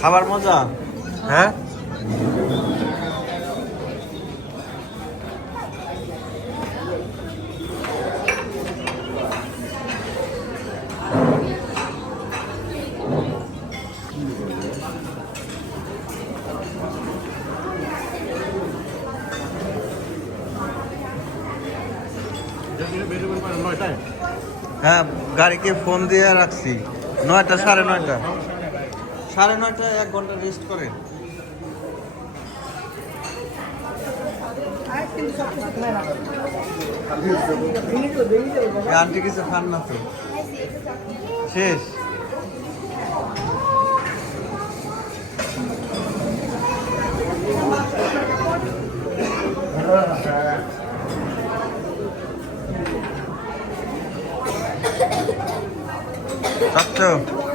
খাবার মজা? হ্যাঁ? হ্যাঁ গাড়িকে ফোন দিয়ে রাখছি। নয়টা, সাড়ে নয়টা। সাড়ে নয়টা, এক ঘণ্টা রেস্ট করেন। আন্টি কিছু খান না তো। শেষ। 짝퉁